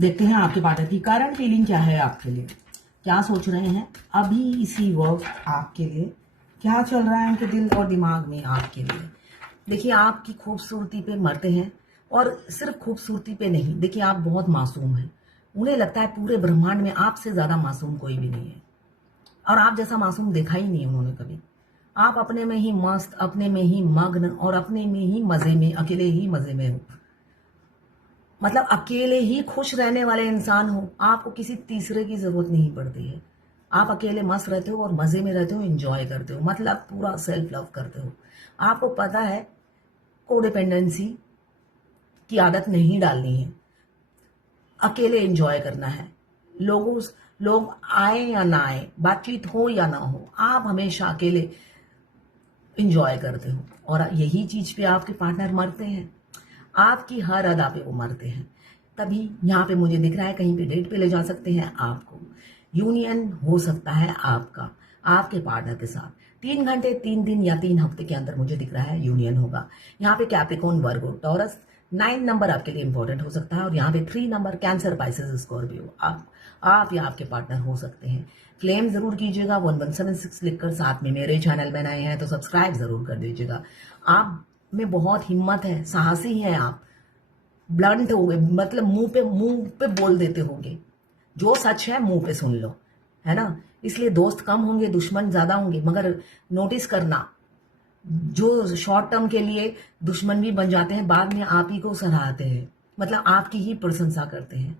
देखते हैं आपके पार्टनर की करंट फीलिंग क्या है आपके लिए, क्या सोच रहे हैं अभी इसी वक्त आपके लिए, क्या चल रहा है उनके दिल और दिमाग में आपके लिए। देखिए, आपकी खूबसूरती पे मरते हैं, और सिर्फ खूबसूरती पे नहीं, देखिए आप बहुत मासूम हैं। उन्हें लगता है पूरे ब्रह्मांड में आपसे ज्यादा मासूम कोई भी नहीं है, और आप जैसा मासूम देखा ही नहीं उन्होंने कभी। आप अपने में ही मस्त, अपने में ही मग्न, और अपने में ही मजे में, अकेले ही मजे में हो। मतलब अकेले ही खुश रहने वाले इंसान हो, आपको किसी तीसरे की जरूरत नहीं पड़ती है। आप अकेले मस्त रहते हो और मजे में रहते हो, एंजॉय करते हो, मतलब पूरा सेल्फ लव करते हो। आपको पता है कोडिपेंडेंसी की आदत नहीं डालनी है, अकेले एंजॉय करना है। लोग आए या ना आए, बातचीत हो या ना हो, आप हमेशा अकेले एंजॉय करते हो, और यही चीज पे आपके पार्टनर मरते हैं। आपकी हर अदा पे वो मरते हैं। तभी यहाँ पे मुझे दिख रहा है कहीं पे डेट पे ले जा सकते हैं आपको। यूनियन हो सकता है आपका आपके पार्टनर के साथ 3 घंटे, 3 दिन या 3 हफ्ते के अंदर मुझे दिख रहा है यूनियन होगा। यहाँ पे कैप्रिकॉर्न, वर्गो, टॉरस 9 नंबर आपके लिए इंपॉर्टेंट हो सकता है, और यहाँ पे 3 नंबर कैंसर, पाइसेस, स्कॉर्पियो आप या आपके पार्टनर हो सकते हैं। क्लेम जरूर कीजिएगा 1176 लिखकर, साथ में मेरे चैनल में नए हैं तो सब्सक्राइब जरूर कर दीजिएगा। आप में बहुत हिम्मत है, साहसी हैं आप, ब्लंट हो गए, मतलब मुंह पे बोल देते होंगे, जो सच है मुंह पे सुन लो, है ना। इसलिए दोस्त कम होंगे, दुश्मन ज्यादा होंगे, मगर नोटिस करना, जो शॉर्ट टर्म के लिए दुश्मन भी बन जाते हैं, बाद में आप ही को सराहते हैं, मतलब आपकी ही प्रशंसा करते हैं।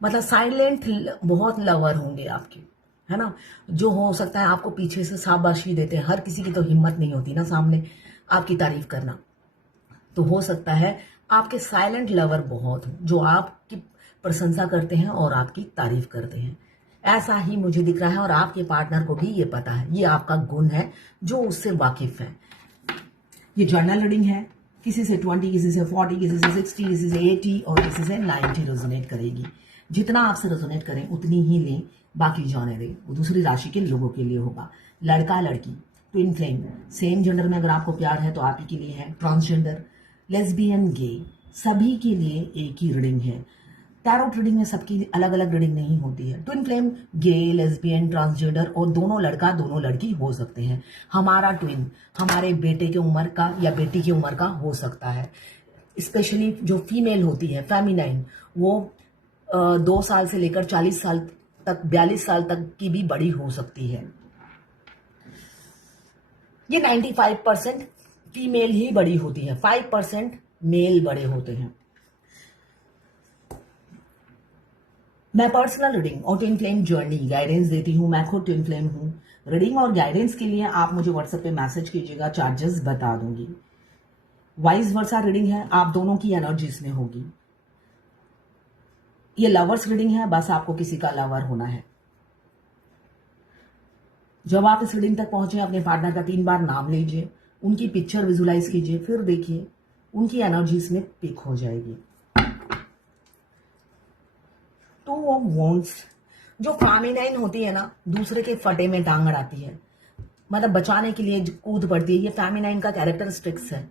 मतलब साइलेंट बहुत लवर होंगे आपके, है ना। जो हो सकता है आपको पीछे से शाबाशी देते हैं, हर किसी की तो हिम्मत नहीं होती ना सामने आपकी तारीफ करना। तो हो सकता है आपके साइलेंट लवर बहुत हो, जो आपकी प्रशंसा करते हैं और आपकी तारीफ करते हैं। ऐसा ही मुझे दिख रहा है, और आपके पार्टनर को भी ये पता है, ये आपका गुण है, जो उससे वाकिफ है। ये जर्नल रीडिंग है, किसी से 20, किसी से 40, किसी से 60, किसी से 80 और किसी से 90 रेजोनेट करेगी। जितना आपसे रेजोनेट करें उतनी ही लें, बाकी जाने दें। वो दूसरी राशि के लोगों के लिए होगा। लड़का लड़की, ट्विन फ्लेम, सेम जेंडर में अगर आपको प्यार है तो आप ही के लिए है। ट्रांसजेंडर, लेस्बियन, गे, सभी के लिए एक ही रीडिंग है। टैरोट रीडिंग में सबकी अलग अलग रीडिंग नहीं होती है। ट्विन फ्लेम गे, लेस्बियन, ट्रांसजेंडर और दोनों लड़का दोनों लड़की हो सकते हैं। हमारा ट्विन हमारे बेटे की उम्र का या बेटी की उम्र का हो सकता है। स्पेशली जो फीमेल होती है, फेमिनाइन, वो 2 साल से लेकर 40 साल तक, 42 साल तक की भी बड़ी हो सकती है। ये 95% फीमेल ही बड़ी होती है, 5% मेल बड़े होते हैं। मैं पर्सनल रीडिंग और ट्विन फ्लेम जर्नी गाइडेंस देती हूँ। मैं खुद ट्विन फ्लेम हूँ। रीडिंग और गाइडेंस के लिए आप मुझे व्हाट्सएप पे मैसेज कीजिएगा, चार्जेस बता दूंगी। वाइस वर्सा रीडिंग है, आप दोनों की एनर्जी इसमें होगी। ये लवर्स रीडिंग है, बस आपको किसी का लवर होना है। जब आप इस रीडिंग तक पहुंचे, अपने पार्टनर का 3 बार नाम लीजिए, उनकी पिक्चर विजुलाइज कीजिए, फिर देखिए उनकी एनर्जी इसमें पिक हो जाएगी। 2 ऑफ वॉन्ड्स, जो फेमिनाइन होती है ना, दूसरे के फटे में टांग अड़ाती है, मतलब बचाने के लिए कूद पड़ती है, ये फेमिनाइन का कैरेक्टरिस्टिक्स है।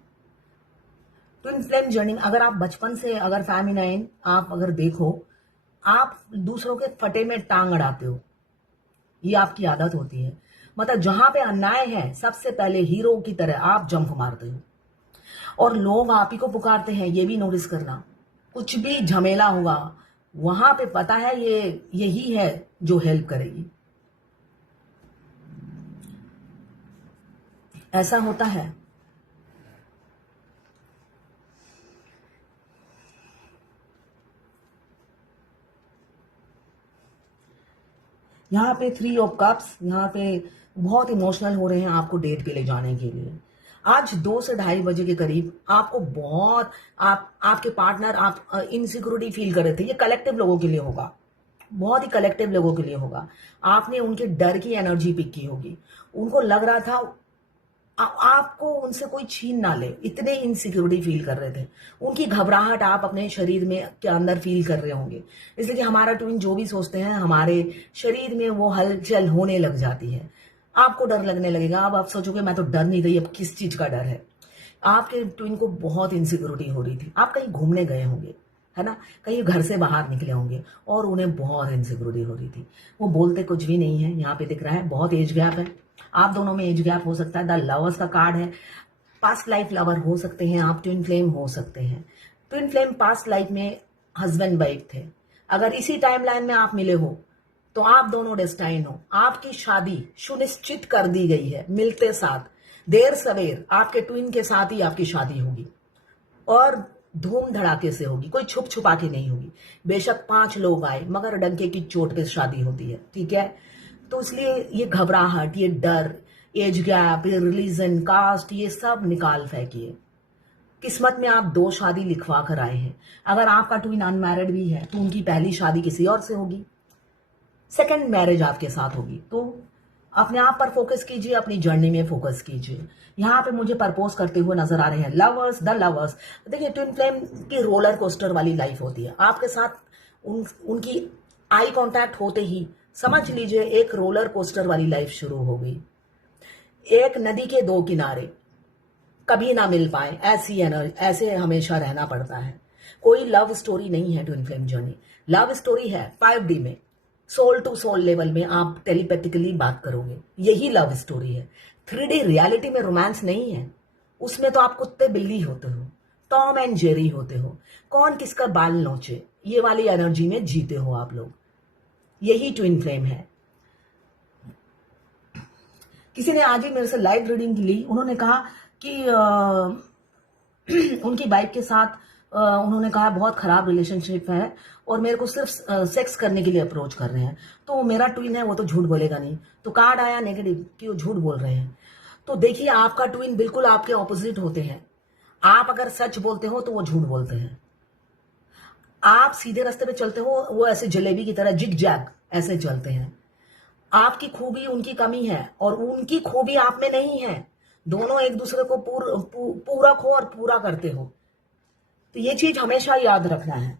ट्विन फ्लेम जर्नी, अगर आप बचपन से अगर फेमिनाइन आप अगर देखो, आप दूसरों के फटे में टांग अड़ाते हो, ये आपकी आदत होती है। मतलब जहां पे अन्याय है, सबसे पहले हीरो की तरह आप जंप मारते हो, और लोग आप ही को पुकारते हैं। ये भी नोटिस करना, कुछ भी झमेला होगा वहां पे पता है ये यही है जो हेल्प करेगी। ऐसा होता है। यहाँ पे 3 ऑफ कप्स, यहाँ पे बहुत इमोशनल हो रहे हैं आपको डेट पे ले जाने के लिए। आज 2 से 2:30 बजे के करीब आपको बहुत आपके पार्टनर आप इनसिक्योरिटी फील कर रहे थे। ये कलेक्टिव लोगों के लिए होगा, बहुत ही कलेक्टिव लोगों के लिए होगा। आपने उनके डर की एनर्जी पिक की होगी। उनको लग रहा था आपको उनसे कोई छीन ना ले, इतने इनसिक्योरिटी फील कर रहे थे। उनकी घबराहट आप अपने शरीर में के अंदर फील कर रहे होंगे। इसलिए कि हमारा ट्विन जो भी सोचते हैं, हमारे शरीर में वो हलचल होने लग जाती है। आपको डर लगने लगेगा। अब आप सोचोगे मैं तो डर नहीं गई, अब किस चीज का डर है। आपके ट्विन को बहुत इनसिक्योरिटी हो रही थी। आप कहीं घूमने गए होंगे, है ना, कहीं घर से बाहर निकले होंगे और उन्हें बहुत इनसिक्योरिटी हो रही थी। वो बोलते कुछ भी नहीं है, यहाँ पे दिख रहा है बहुत एज गैप है, आप दोनों में एज गैप हो सकता है। द लवर्स का कार्ड है, पास्ट लाइफ लवर हो सकते हैं आप, ट्विन फ्लेम हो सकते हैं। ट्विन फ्लेम पास्ट लाइफ में हस्बैंड वाइफ थे, अगर इसी टाइमलाइन में आप मिले हो तो आप दोनों डेस्टाइन हो, आपकी शादी सुनिश्चित कर दी गई है। मिलते साथ देर सवेर आपके ट्विन के साथ ही आपकी शादी होगी और धूम धड़ाके से होगी, कोई छुप छुपा के नहीं होगी। बेशक 5 लोग आए मगर डंके की चोट पे शादी होती है, ठीक है। तो इसलिए ये घबराहट, ये डर, एज गैप, ये रिलीजन, कास्ट, ये सब निकाल फेंकिए। किस्मत में आप 2 शादी लिखवा कर आए हैं। अगर आपका ट्विन अनमैरिड भी है तो उनकी पहली शादी किसी और से होगी, सेकंड मैरिज आपके साथ होगी। तो अपने आप पर फोकस कीजिए, अपनी जर्नी में फोकस कीजिए। यहाँ पे मुझे प्रपोज करते हुए नजर आ रहे हैं लवर्स, द लवर्स। देखिए ट्विन फ्लेम की रोलर कोस्टर वाली लाइफ होती है, आपके साथ उनकी आई कांटेक्ट होते ही समझ लीजिए एक रोलर कोस्टर वाली लाइफ शुरू हो गई। एक नदी के 2 किनारे, कभी ना मिल पाए, ऐसे हमेशा रहना पड़ता है। कोई लव स्टोरी नहीं है twin flame journey, love story है 5D में, सोल टू सोल लेवल में आप टेलीपैथिकली बात करोगे, यही लव स्टोरी है। 3D रियलिटी में रोमांस नहीं है, उसमें तो आप कुत्ते बिल्ली होते हो, टॉम एंड जेरी होते हो, कौन किसका बाल नोचे, ये वाली एनर्जी में जीते हो आप लोग। यही ट्विन फ्लेम है। किसी ने आज ही मेरे से लाइव रीडिंग ली, उन्होंने कहा कि उनकी वाइफ के साथ उन्होंने कहा बहुत खराब रिलेशनशिप है और मेरे को सिर्फ सेक्स करने के लिए अप्रोच कर रहे हैं। तो मेरा ट्विन है, वो तो झूठ बोलेगा नहीं। तो कार्ड आया नेगेटिव कि वो झूठ बोल रहे हैं। तो देखिए आपका ट्विन बिल्कुल आपके ऑपोजिट होते हैं। आप अगर सच बोलते हो तो वो झूठ बोलते हैं। आप सीधे रास्ते पे चलते हो, वो ऐसे जलेबी की तरह जिग जैग ऐसे चलते हैं। आपकी खूबी उनकी कमी है और उनकी खूबी आप में नहीं है। दोनों एक दूसरे को पूरक हो और पूरा करते हो। तो ये चीज हमेशा याद रखना है।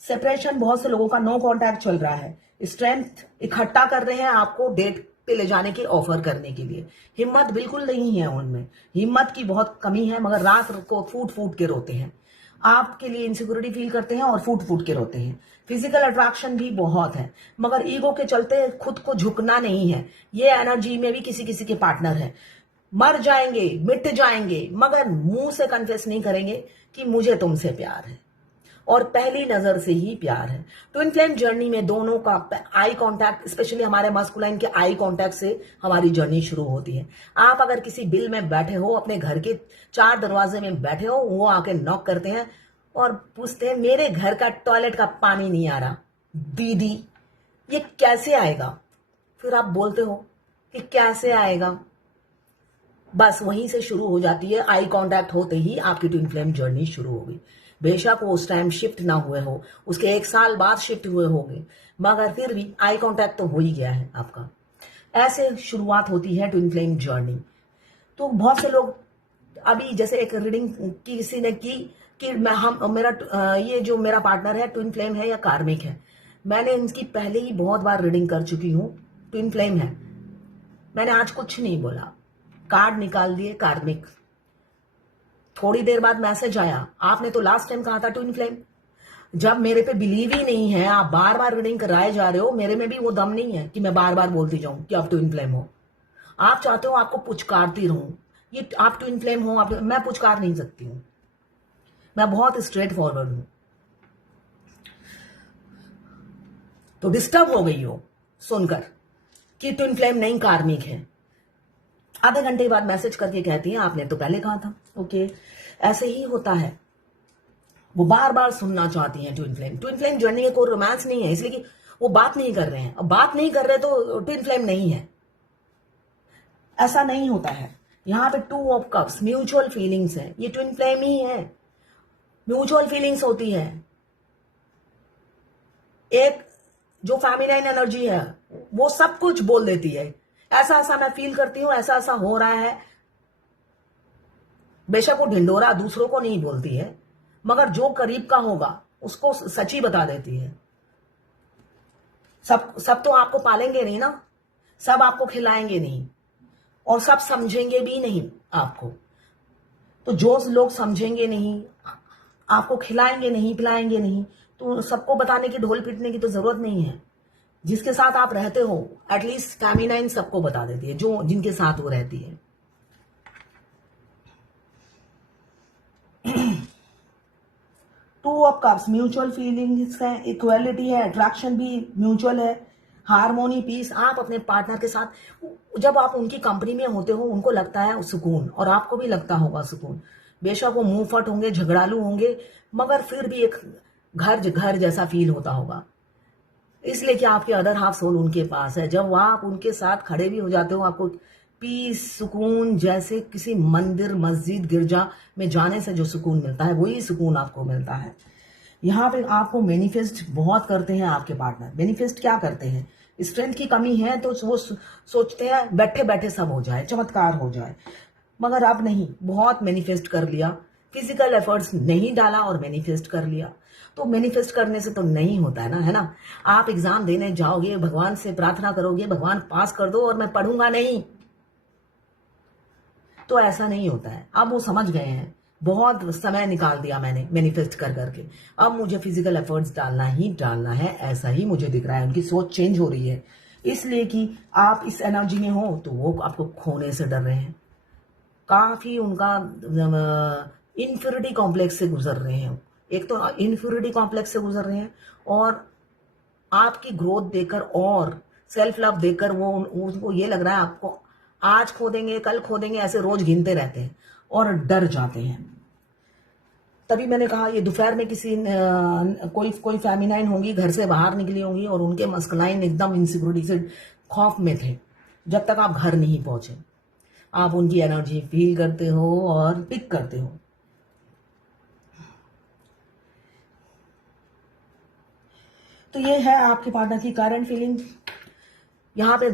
सेपरेशन, बहुत से लोगों का नो कांटेक्ट चल रहा है, स्ट्रेंथ इकट्ठा कर रहे हैं आपको डेट पे ले जाने की ऑफर करने के लिए। हिम्मत बिल्कुल नहीं है उनमें, हिम्मत की बहुत कमी है, मगर रात को फूट फूट के रोते हैं। आपके लिए इनसिक्योरिटी फील करते हैं और फूट फूट के रोते हैं। फिजिकल अट्रैक्शन भी बहुत है, मगर ईगो के चलते खुद को झुकना नहीं है। ये एनर्जी में भी किसी किसी के पार्टनर है। मर जाएंगे, मिट जाएंगे, मगर मुंह से कन्फेस नहीं करेंगे कि मुझे तुमसे प्यार है, और पहली नजर से ही प्यार है। ट्विन फ्लेम जर्नी में दोनों का आई कांटेक्ट, स्पेशली हमारे मस्कुलाइन के आई कांटेक्ट से हमारी जर्नी शुरू होती है। आप अगर किसी बिल में बैठे हो, अपने घर के 4 दरवाजे में बैठे हो, वो आके नॉक करते हैं और पूछते हैं मेरे घर का टॉयलेट का पानी नहीं आ रहा दीदी, ये कैसे आएगा? फिर आप बोलते हो कि कैसे आएगा। बस वहीं से शुरू हो जाती है। आई कांटेक्ट होते ही आपकी ट्विन फ्लेम जर्नी शुरू हो गई। बेशक वो उस टाइम शिफ्ट ना हुए हो, उसके 1 साल बाद शिफ्ट हुए होंगे, मगर फिर भी आई कांटेक्ट तो हो ही गया है आपका। ऐसे शुरुआत होती है ट्विन फ्लेम जर्नी। तो बहुत से लोग, अभी जैसे एक रीडिंग किसी ने की कि ये जो मेरा पार्टनर है ट्विन फ्लेम है या कार्मिक है। मैंने इनकी पहले ही बहुत बार रीडिंग कर चुकी हूँ, ट्विन फ्लेम है। मैंने आज कुछ नहीं बोला, कार्ड निकाल दिए कार्मिक। थोड़ी देर बाद मैसेज आया, आपने तो लास्ट टाइम कहा था ट्विन फ्लेम। जब मेरे पे बिलीव ही नहीं है, आप बार बार रीडिंग कराए जा रहे हो, मेरे में भी वो दम नहीं है कि मैं बार बार बोलती जाऊं कि आप ट्विन फ्लेम हो। आप चाहते हो आपको पुचकारती रहूं, ये आप ट्विन फ्लेम हो, मैं पुचकार नहीं सकती हूं। मैं बहुत स्ट्रेट फॉरवर्ड हूं। तो डिस्टर्ब हो गई हो सुनकर कि ट्विन फ्लेम नहीं कार्मिक है। आधे घंटे बाद मैसेज करके कहती है आपने तो पहले कहा था। ओके, ऐसे ही होता है। वो बार बार सुनना चाहती हैं twin flame. Twin flame journey में कोई रोमांस नहीं है, इसलिए कि वो बात नहीं कर रहे हैं। अब बात नहीं कर रहे तो ट्विन फ्लेम नहीं है, ऐसा नहीं होता है। यहाँ पे 2 ऑफ कप्स, म्यूचुअल फीलिंग्स है, ये ट्विन फ्लेम ही है। म्यूचुअल फीलिंग्स होती है। एक जो फेमिनाइन एनर्जी है वो सब कुछ बोल देती है, ऐसा ऐसा मैं फील करती हूं, ऐसा ऐसा हो रहा है। बेशक वो ढिंडोरा दूसरों को नहीं बोलती है, मगर जो करीब का होगा उसको सच्ची बता देती है। सब तो आपको पालेंगे नहीं ना, सब आपको खिलाएंगे नहीं, और सब समझेंगे भी नहीं आपको। तो जो लोग समझेंगे नहीं, आपको खिलाएंगे नहीं, पिलाएंगे नहीं, तो सबको बताने की, ढोल पीटने की तो जरूरत नहीं है। जिसके साथ आप रहते हो एटलीस्ट फेमिनाइन सबको बता देती है, जो जिनके साथ वो रहती है। Two of cups, mutual feelings है, इक्वलिटी है, अट्रैक्शन भी म्यूचुअल है, हार्मोनी, पीस। आप अपने पार्टनर के साथ जब आप उनकी कंपनी में होते हो, उनको लगता है सुकून, और आपको भी लगता होगा सुकून। बेशक वो मुंह फट होंगे, झगड़ालू होंगे, मगर फिर भी एक घर घर जैसा फील होता होगा, इसलिए कि आपके अदर हाफ सोल उनके पास है। जब आप उनके साथ खड़े भी हो जाते हो, आपको पीस, सुकून, जैसे किसी मंदिर, मस्जिद, गिरजा में जाने से जो सुकून मिलता है, वही सुकून आपको मिलता है। यहाँ पे आपको मैनिफेस्ट बहुत करते हैं आपके पार्टनर। मैनिफेस्ट क्या करते हैं? स्ट्रेंथ की कमी है तो वो सोचते हैं बैठे बैठे सब हो जाए, चमत्कार हो जाए, मगर अब नहीं। बहुत मैनिफेस्ट कर लिया, फिजिकल एफर्ट्स नहीं डाला और मैनिफेस्ट कर लिया। तो मैनिफेस्ट करने से तो नहीं होता है ना, है ना। आप एग्जाम देने जाओगे, भगवान से प्रार्थना करोगे, भगवान पास कर दो और मैं पढ़ूंगा नहीं, तो ऐसा नहीं होता है। अब वो समझ गए हैं, बहुत समय निकाल दिया मैंने मैनिफेस्ट कर करके, अब मुझे फिजिकल एफर्ट्स डालना ही डालना है, ऐसा ही मुझे दिख रहा है। उनकी सोच चेंज हो रही है, इसलिए कि आप इस एनर्जी में हो तो वो आपको खोने से डर रहे हैं। काफी उनका इन्फ्योरिटी कॉम्प्लेक्स से गुजर रहे हैं। एक तो इन्फ्योरिटी कॉम्प्लेक्स से गुजर रहे हैं, और आपकी ग्रोथ देकर और सेल्फ लव देकर वो उनको ये लग रहा है आपको आज खो देंगे, कल खो देंगे, ऐसे रोज गिनते रहते हैं और डर जाते हैं। तभी मैंने कहा ये दोपहर में किसी कोई फेमिनाइन होंगी, घर से बाहर निकली होंगी और उनके मस्कुलाइन एकदम इनसिक्योरिटी से खौफ में थे, जब तक आप घर नहीं पहुंचे। आप उनकी एनर्जी फील करते हो और पिक करते हो। तो ये है आपके पार्टनर की करंट फीलिंग। यहाँ पे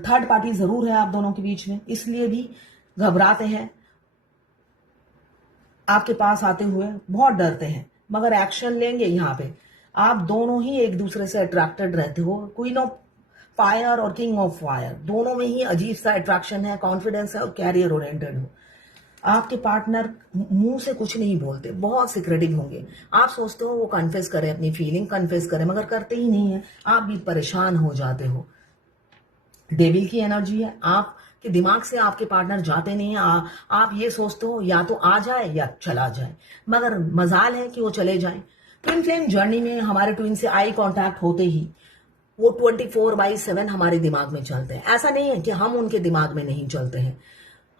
थर्ड पार्टी जरूर है आप दोनों के बीच में, इसलिए भी घबराते हैं, आपके पास आते हुए बहुत डरते हैं, मगर एक्शन लेंगे। यहाँ पे आप दोनों ही एक दूसरे से अट्रैक्टेड रहते हो। क्वीन ऑफ फायर और किंग ऑफ फायर, दोनों में ही अजीब सा अट्रैक्शन है, कॉन्फिडेंस है और कैरियर ओरिएंटेड हो। आपके पार्टनर मुंह से कुछ नहीं बोलते, बहुत सिक्रेटिव होंगे। आप सोचते हो वो कन्फेस करे, अपनी फीलिंग कन्फेस करे, मगर करते ही नहीं है। आप भी परेशान हो जाते हो। डेविल की एनर्जी है, आपके दिमाग से आपके पार्टनर जाते नहीं है। आप ये सोचते हो या तो आ जाए या चला जाए, मगर मजाल है कि वो चले जाए। ट्विन फ्लेम जर्नी में हमारे ट्विन से आई कांटेक्ट होते ही वो 24/7 हमारे दिमाग में चलते हैं। ऐसा नहीं है कि हम उनके दिमाग में नहीं चलते हैं,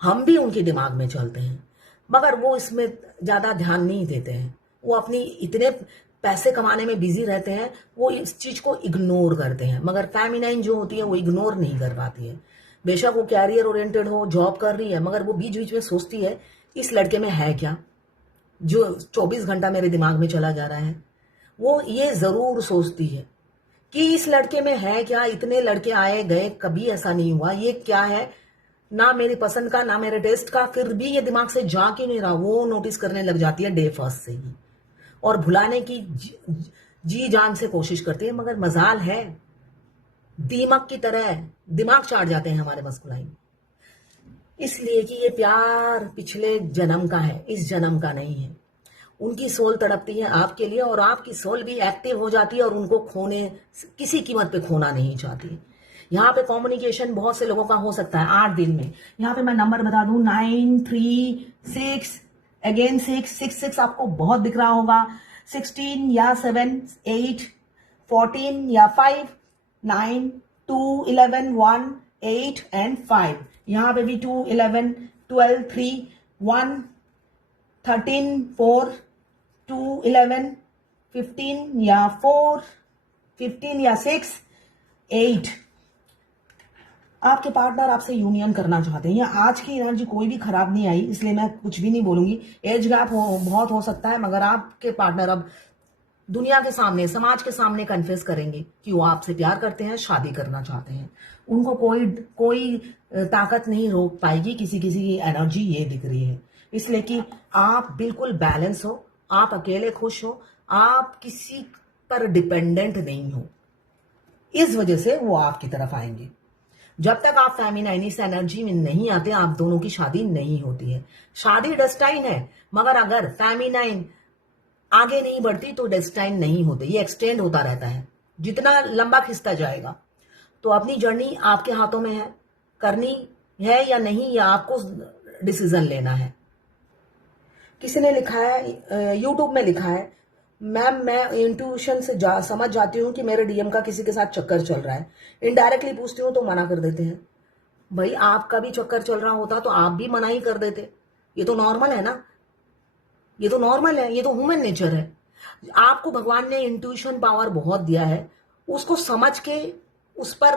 हम भी उनके दिमाग में चलते हैं, मगर वो इसमें ज्यादा ध्यान नहीं देते हैं। वो अपनी इतने पैसे कमाने में बिजी रहते हैं, वो इस चीज को इग्नोर करते हैं। मगर फेमिनाइन जो होती है वो इग्नोर नहीं कर पाती है। बेशक वो कैरियर ओरिएंटेड हो, जॉब कर रही है, मगर वो बीच बीच में सोचती है इस लड़के में है क्या जो 24 घंटा मेरे दिमाग में चला जा रहा है। वो ये जरूर सोचती है कि इस लड़के में है क्या, इतने लड़के आए गए, कभी ऐसा नहीं हुआ, ये क्या है, ना मेरी पसंद का ना मेरे टेस्ट का, फिर भी ये दिमाग से जा क्यों नहीं रहा। वो नोटिस करने लग जाती है डे फर्स्ट से ही, और भुलाने की जी जान से कोशिश करती है, मगर मजाल है दीमक की तरह दिमाग चाट जाते हैं हमारे मस्कुलाइन। इसलिए कि ये प्यार पिछले जन्म का है, इस जन्म का नहीं है। उनकी सोल तड़पती है आपके लिए, और आपकी सोल भी एक्टिव हो जाती है और उनको खोने, किसी कीमत पे खोना नहीं चाहती। यहाँ पे कम्युनिकेशन बहुत से लोगों का हो सकता है 8 दिन में। यहाँ पे मैं नंबर बता दूं 9 3 6 अगेन 6 आपको बहुत दिख रहा होगा। 16 या 7 8 14 या 5 9 2 11 1 8 एंड 5। यहाँ पे भी 2 11 12 3 1 13 4 2 11 15 या 4 15 या 6 8। आपके पार्टनर आपसे यूनियन करना चाहते हैं, या आज की एनर्जी कोई भी खराब नहीं आई, इसलिए मैं कुछ भी नहीं बोलूंगी। एज गैप बहुत हो सकता है, मगर आपके पार्टनर अब दुनिया के सामने, समाज के सामने कन्फेस करेंगे कि वो आपसे प्यार करते हैं, शादी करना चाहते हैं। उनको कोई ताकत नहीं रोक पाएगी, किसी किसी की एनर्जी ये दिख रही है। इसलिए कि आप बिल्कुल बैलेंस हो, आप अकेले खुश हो, आप किसी पर डिपेंडेंट नहीं हो, इस वजह से वो आपकी तरफ आएंगे। जब तक आप फेमिनाइन इस एनर्जी में नहीं आते, आप दोनों की शादी नहीं होती है। शादी डेस्टाइन है, मगर अगर फेमिनाइन आगे नहीं बढ़ती तो डेस्टाइन नहीं होते, ये एक्सटेंड होता रहता है, जितना लंबा खिंचता जाएगा। तो अपनी जर्नी आपके हाथों में है, करनी है या नहीं, या आपको डिसीजन लेना है। किसी ने लिखा है, यूट्यूब में लिखा है, मैम मैं इंट्यूशन से समझ जाती हूँ कि मेरे डीएम का किसी के साथ चक्कर चल रहा है, इनडायरेक्टली पूछती हूँ तो मना कर देते हैं। भाई आपका भी चक्कर चल रहा होता तो आप भी मना ही कर देते, ये तो नॉर्मल है ना, ये तो नॉर्मल है, ये तो ह्यूमन नेचर है। आपको भगवान ने इंट्यूशन पावर बहुत दिया है, उसको समझ के उस पर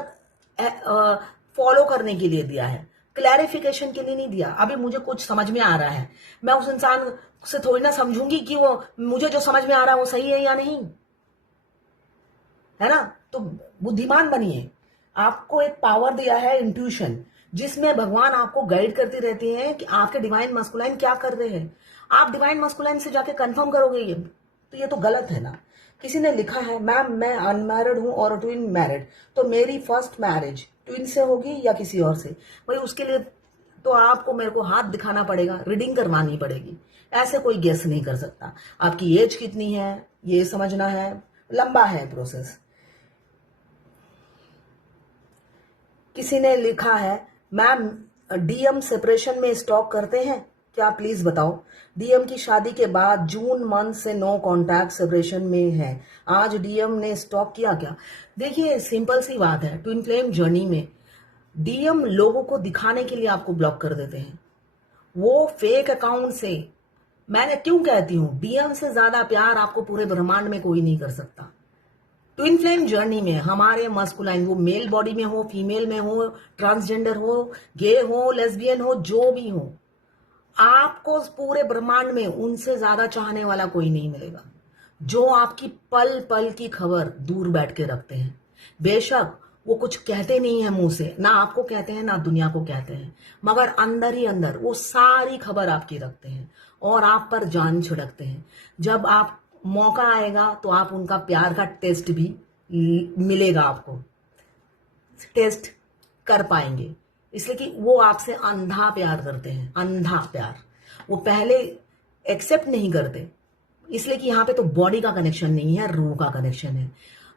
फॉलो करने के लिए दिया है, क्लैरिफिकेशन के लिए नहीं दिया। अभी मुझे कुछ समझ में आ रहा है, मैं उस इंसान से थोड़ी ना समझूंगी कि वो मुझे जो समझ में आ रहा है वो सही है या नहीं, है ना। तो बुद्धिमान बनिए। आपको एक पावर दिया है इंट्यूशन, जिसमें भगवान आपको गाइड करती रहती हैं कि आपके डिवाइन मस्कुलाइन क्या कर रहे हैं। आप डिवाइन मस्कुलाइन से जाके कंफर्म करोगे ये, तो ये तो गलत है ना। किसी ने लिखा है, मैम मैं अनमैरिड हूं और ट्विन मैरिड, तो मेरी फर्स्ट मैरिज ट्विन से होगी या किसी और से। भाई उसके लिए तो आपको मेरे को हाथ दिखाना पड़ेगा, रीडिंग करवानी पड़ेगी, ऐसे कोई गेस नहीं कर सकता। आपकी एज कितनी है ये समझना है, लंबा है प्रोसेस। किसी ने लिखा है, मैम डीएम सेपरेशन में स्टॉक करते हैं क्या, प्लीज बताओ। डीएम की शादी के बाद जून मंथ से नो कॉन्टैक्ट सेपरेशन में है, आज डीएम ने स्टॉप किया क्या। देखिए सिंपल सी बात है, ट्विन फ्लेम जर्नी में डीएम लोगों को दिखाने के लिए आपको ब्लॉक कर देते हैं, वो फेक अकाउंट से। मैंने क्यों कहती हूं, डीएम से ज्यादा प्यार आपको पूरे ब्रह्मांड में कोई नहीं कर सकता। ट्विन फ्लेम जर्नी में हमारे मस्कुलाइन, वो मेल बॉडी में हो, फीमेल में हो, ट्रांसजेंडर हो, गे हो, लेस्बियन हो, जो भी हो, आपको पूरे ब्रह्मांड में उनसे ज्यादा चाहने वाला कोई नहीं मिलेगा, जो आपकी पल पल की खबर दूर बैठ के रखते हैं। बेशक वो कुछ कहते नहीं है मुंह से, ना आपको कहते हैं ना दुनिया को कहते हैं, मगर अंदर ही अंदर वो सारी खबर आपकी रखते हैं और आप पर जान छिड़कते हैं। जब आप मौका आएगा तो आप उनका प्यार का टेस्ट भी मिलेगा, आपको टेस्ट कर पाएंगे, इसलिए कि वो आपसे अंधा प्यार करते हैं, अंधा प्यार। वो पहले एक्सेप्ट नहीं करते, इसलिए कि यहाँ पे तो बॉडी का कनेक्शन नहीं है, रूह का कनेक्शन है।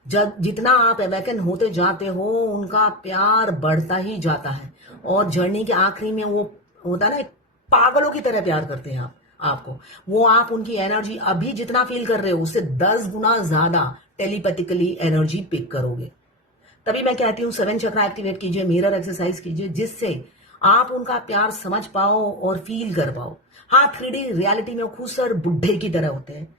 जब जितना आप अवेकन होते जाते हो उनका प्यार बढ़ता ही जाता है, और जर्नी के आखिरी में वो होता है ना, पागलों की तरह प्यार करते हैं आपको। वो आप उनकी एनर्जी अभी जितना फील कर रहे हो उससे 10 गुना ज्यादा टेलीपैथिकली एनर्जी पिक करोगे। तभी मैं कहती हूँ 7 चक्र एक्टिवेट कीजिए, मिरर एक्सरसाइज कीजिए, जिससे आप उनका प्यार समझ पाओ और फील कर पाओ। हाँ 3D रियलिटी में खुद सर बुढ़े की तरह होते हैं,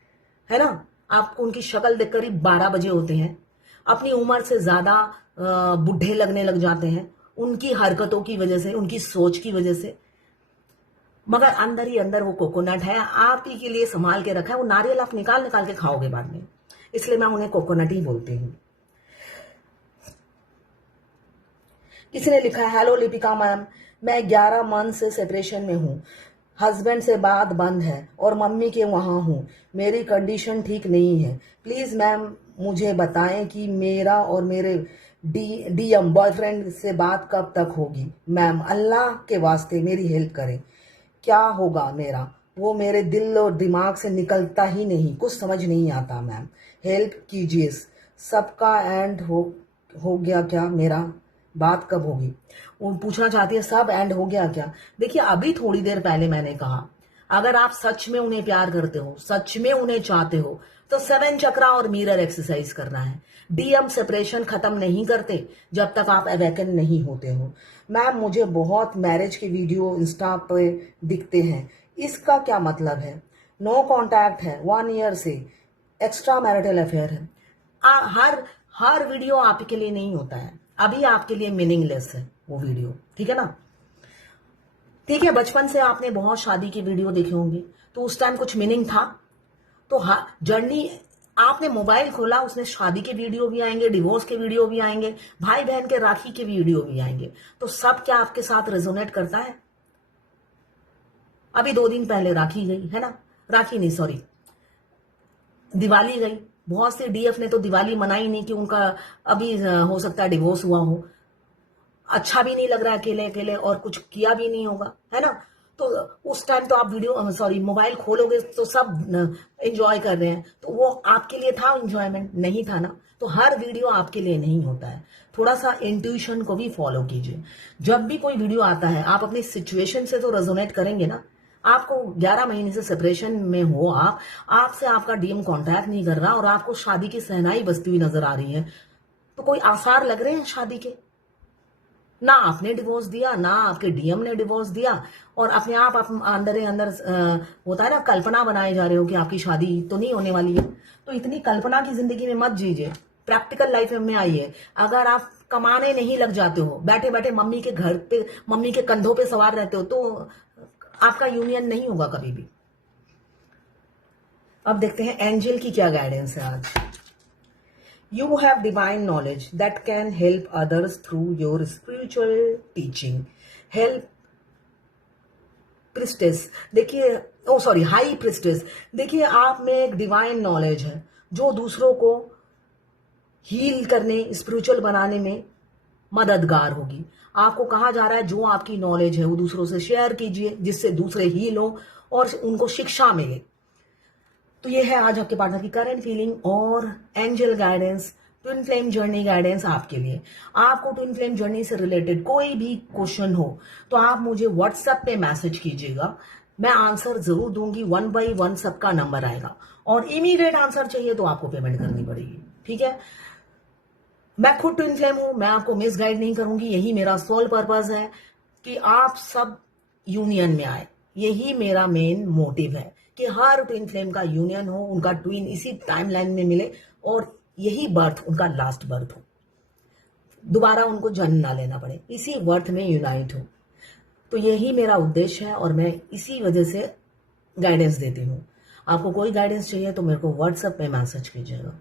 है ना। आपको उनकी शक्ल देखकर ही 12 बजे होते हैं, अपनी उम्र से ज्यादा बुढ़े लगने लग जाते हैं उनकी हरकतों की वजह से, उनकी सोच की वजह से। मगर अंदर ही अंदर वो कोकोनट है, आप ही के लिए संभाल के रखा है। वो नारियल आप निकाल निकाल के खाओगे बाद में, इसलिए मैं उन्हें कोकोनट ही बोलती हूँ। किसी ने लिखा है, हेलो लिपिका मैम, मैं 11 मंथ से सेपरेशन में हूँ, हस्बैंड से बात बंद है और मम्मी के वहां हूँ, मेरी कंडीशन ठीक नहीं है, प्लीज मैम मुझे बताएं कि मेरा और मेरे डीएम बॉयफ्रेंड से बात कब तक होगी। मैम अल्लाह के वास्ते मेरी हेल्प करें, क्या होगा मेरा, वो मेरे दिल और दिमाग से निकलता ही नहीं, कुछ समझ नहीं आता मैम, हेल्प कीजिए। सबका एंड हो गया क्या, मेरा बात कब होगी। वो पूछना चाहती है सब एंड हो गया क्या। देखिए अभी थोड़ी देर पहले मैंने कहा, अगर आप सच में उन्हें प्यार करते हो, सच में उन्हें चाहते हो, तो 7 चक्रा और मिरर एक्सरसाइज करना है। डीएम सेपरेशन खत्म नहीं करते जब तक आप अवेकन नहीं होते हो। मैम मुझे बहुत मैरिज की वीडियो इंस्टा पे दिखते हैं, इसका क्या मतलब है। नो कॉन्टैक्ट है 1 ईयर से, एक्स्ट्रा मैरिटल अफेयर है। हर वीडियो आपके लिए नहीं होता है, अभी आपके लिए मीनिंगलेस है वो वीडियो, ठीक है ना। ठीक है, बचपन से आपने बहुत शादी की वीडियो देखे होंगे, तो उस टाइम कुछ मीनिंग था। तो हाँ जर्नी, आपने मोबाइल खोला उसमें शादी के वीडियो भी आएंगे, डिवोर्स के वीडियो भी आएंगे, भाई बहन के राखी के वीडियो भी आएंगे, तो सब क्या आपके साथ रेजोनेट करता है। अभी 2 दिन पहले राखी गई है ना, राखी नहीं सॉरी दिवाली गई। बहुत से डीएफ ने तो दिवाली मनाई नहीं कि उनका अभी हो सकता है डिवोर्स हुआ हो, अच्छा भी नहीं लग रहा है अकेले अकेले, और कुछ किया भी नहीं होगा, है ना। तो उस टाइम तो आप मोबाइल खोलोगे तो सब एंजॉय कर रहे हैं, तो वो आपके लिए था एंजॉयमेंट? नहीं था ना। तो हर वीडियो आपके लिए नहीं होता है। थोड़ा सा इंट्यूशन को भी फॉलो कीजिए। जब भी कोई वीडियो आता है, आप अपनी सिचुएशन से तो रेजोनेट करेंगे ना। आपको 11 महीने से सेपरेशन में हो, आपसे आपका डीएम कांटेक्ट नहीं कर रहा और आपको शादी की सहनाई बजती हुई नजर आ रही है, तो कोई आसार लग रहे हैं शादी के? ना आपने डिवोर्स दिया, ना आपके डीएम ने डिवोर्स दिया, और अपने आप अंदर ही अंदर होता है ना, कल्पना बनाए जा रहे हो कि आपकी शादी तो नहीं होने वाली है। तो इतनी कल्पना की जिंदगी में मत जीजिए, प्रैक्टिकल लाइफ में आइए। अगर आप कमाने नहीं लग जाते हो, बैठे बैठे मम्मी के घर पे, मम्मी के कंधों पे सवार रहते हो, तो आपका यूनियन नहीं होगा कभी भी। अब देखते हैं एंजल की क्या गाइडेंस है आज। You have divine knowledge that can help others through your spiritual teaching. Help priestess, देखिए, हाई प्रिस्टेस, देखिए आप में एक डिवाइन नॉलेज है जो दूसरों को हील करने, स्पिरिचुअल बनाने में मददगार होगी। आपको कहा जा रहा है जो आपकी नॉलेज है वो दूसरों से शेयर कीजिए, जिससे दूसरे हील हो और उनको शिक्षा मिले। तो ये है आज आपके पार्टनर की करंट फीलिंग और angel guidance, twin flame journey guidance आपके लिए। आपको ट्विन फ्लेम जर्नी से रिलेटेड कोई भी क्वेश्चन हो तो आप मुझे व्हाट्सएप पे मैसेज कीजिएगा, मैं आंसर जरूर दूंगी। 1 by 1 सबका नंबर आएगा, और इमीडिएट आंसर चाहिए तो आपको पेमेंट करनी पड़ेगी, ठीक है। मैं खुद ट्विन फ्लेम हूं, मैं आपको मिसगाइड नहीं करूंगी। यही मेरा सोल पर्पस है कि आप सब यूनियन में आए। यही मेरा मेन मोटिव है कि हर ट्विन फ्लेम का यूनियन हो, उनका ट्विन इसी टाइमलाइन में मिले और यही बर्थ उनका लास्ट बर्थ हो, दोबारा उनको जन्म ना लेना पड़े, इसी बर्थ में यूनाइट हो। तो यही मेरा उद्देश्य है और मैं इसी वजह से गाइडेंस देती हूँ। आपको कोई गाइडेंस चाहिए तो मेरे को व्हाट्सएप पे मैसेज कीजिएगा।